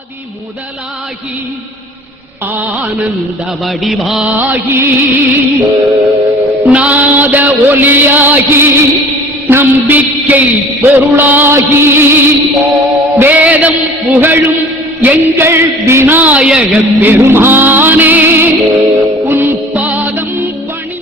ஆதி முதலாகி ஆனந்த வடிவாகி நாத ஒலியாகி நம்பிக்கை பொருளாகி வேதம் புகழும் எங்கள் விநாயக பெருமானே உன் பாதம் பணி.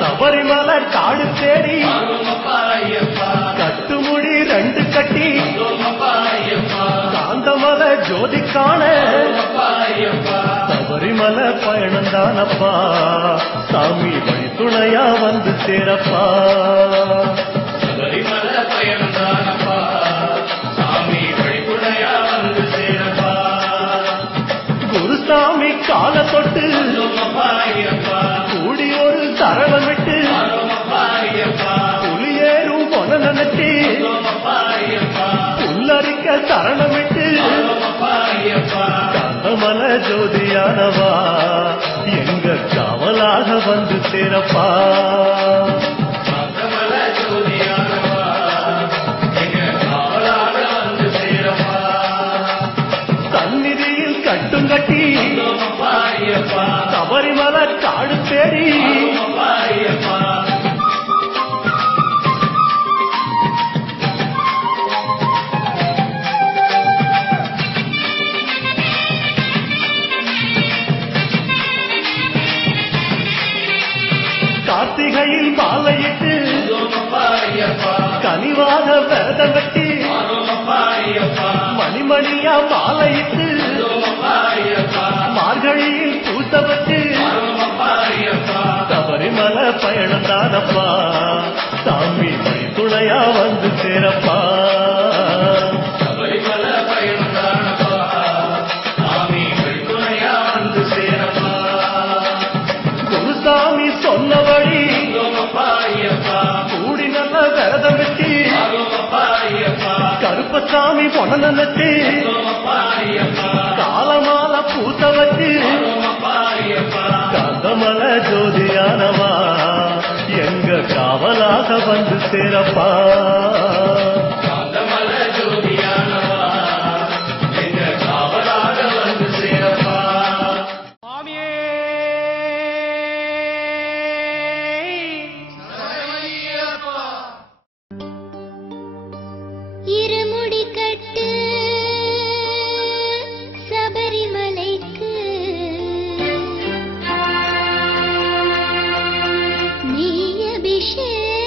சபரிமலை காடு தேடி கட்டுமுடி ரெண்டு கட்டி காந்தமலை ஜோதி காண சபரிமலை பயணம் தானப்பா சாமி வழி துணையா வந்து சேரப்பா. சபரிமலை பயணம் தானப்பா சாமி வழி துணையா வந்து சேரப்பா. குருசாமி கால தொட்டு கூடி ஒரு சரணம் விட்டு புலியேறும் பொன நினைச்சி புல்லரிக்க சரணம் விட்டு கந்தமல ஜோதியானவா எங்க காவலாக வந்து சேரப்பா. சந்நிதியில் கட்டும் கட்டி சபரிமலை காடு தேடி கார்த்திகையில் மாலையிட்டு கனிவாக விரதம் வெட்டி மணிமணியா மாலையிட்டு மார்கழியில் பூசப்பட்டு சபரிமலை பயணம் தானப்பா சாமி வழி துணையா வந்து சேரப்பா. சபரிமலை பயணம் தானப்பா சாமி வழி துணையா வந்து சேரப்பா. குருசாமி சொன்ன வழி கூடி நல்ல விரதம் வெட்டி கருப்பசாமி பொன நினைச்சு காலமால பூத்த வச்சு கந்தமல ஜோதியானவா எங்க காவலாக வந்து சேரப்பா. கந்தமல ஜோதியானவா எங்க காவலாக வந்து சேரப்பா. இருமுடி கட்டு சபரிமலைக்கு நீ அபிஷேகம்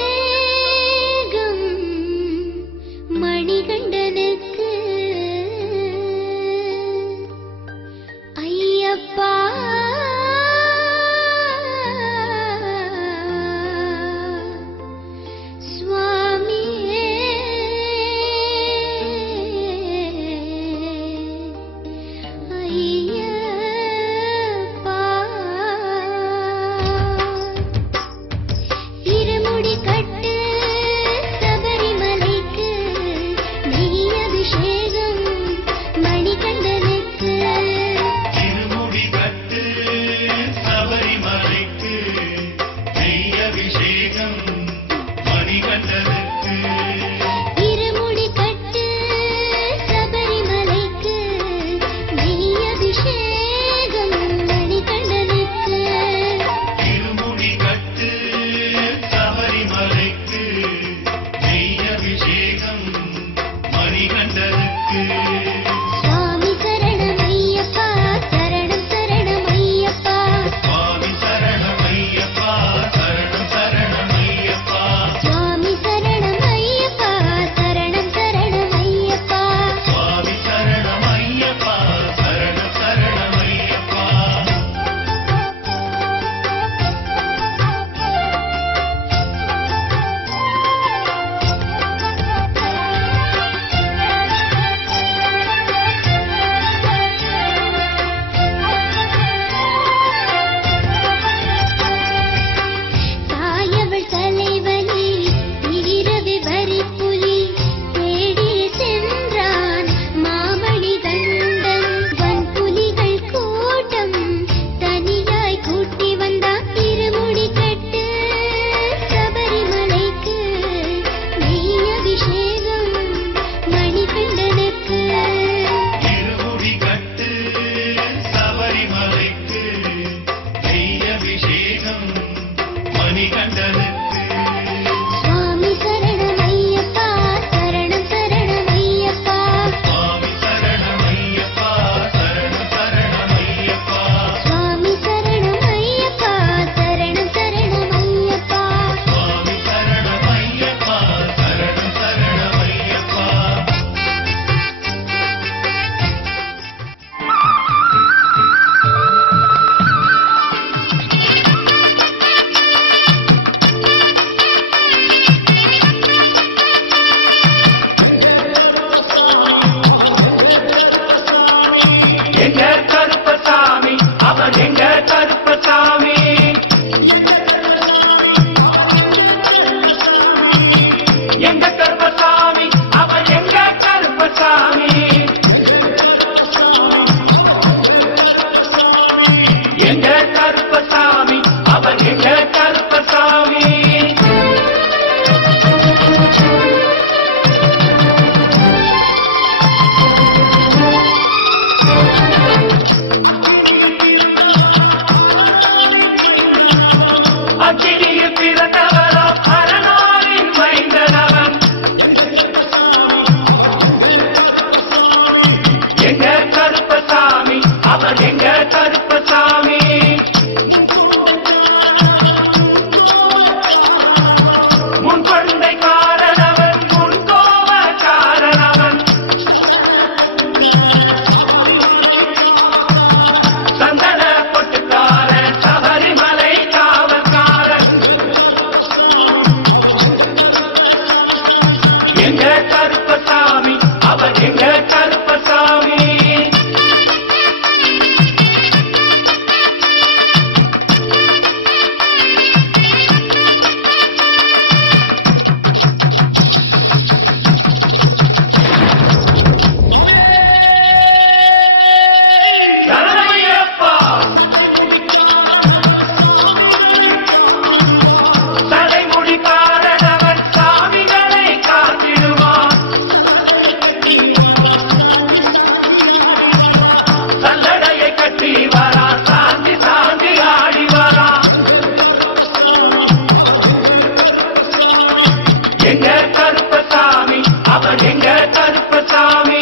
அவன் எங்க கருப்பசாமி.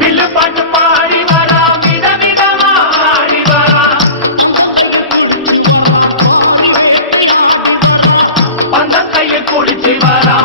வில்லு பாட்டு பாடி வரா, விதவிதமா ஆடி வரா. பந்தம் கையை குடிச்சு வரா.